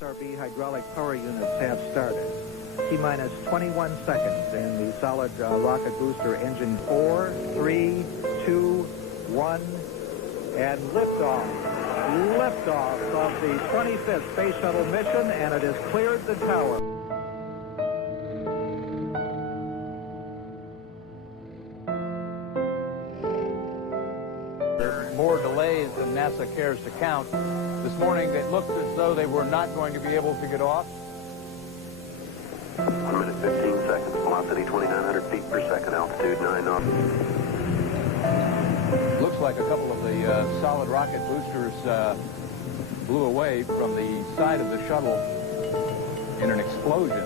SRB hydraulic power units have started. T-minus 21 seconds in the solid rocket booster engine. 4, 3, 2, 1, and liftoff. Liftoff of the 25th Space Shuttle mission, and it has cleared the tower. More delays than NASA cares to count. This morning, it looked as though they were not going to be able to get off. 1 minute 15 seconds, velocity 2,900 feet per second, altitude 9 knots. Looks like a couple of the solid rocket boosters blew away from the side of the shuttle in an explosion.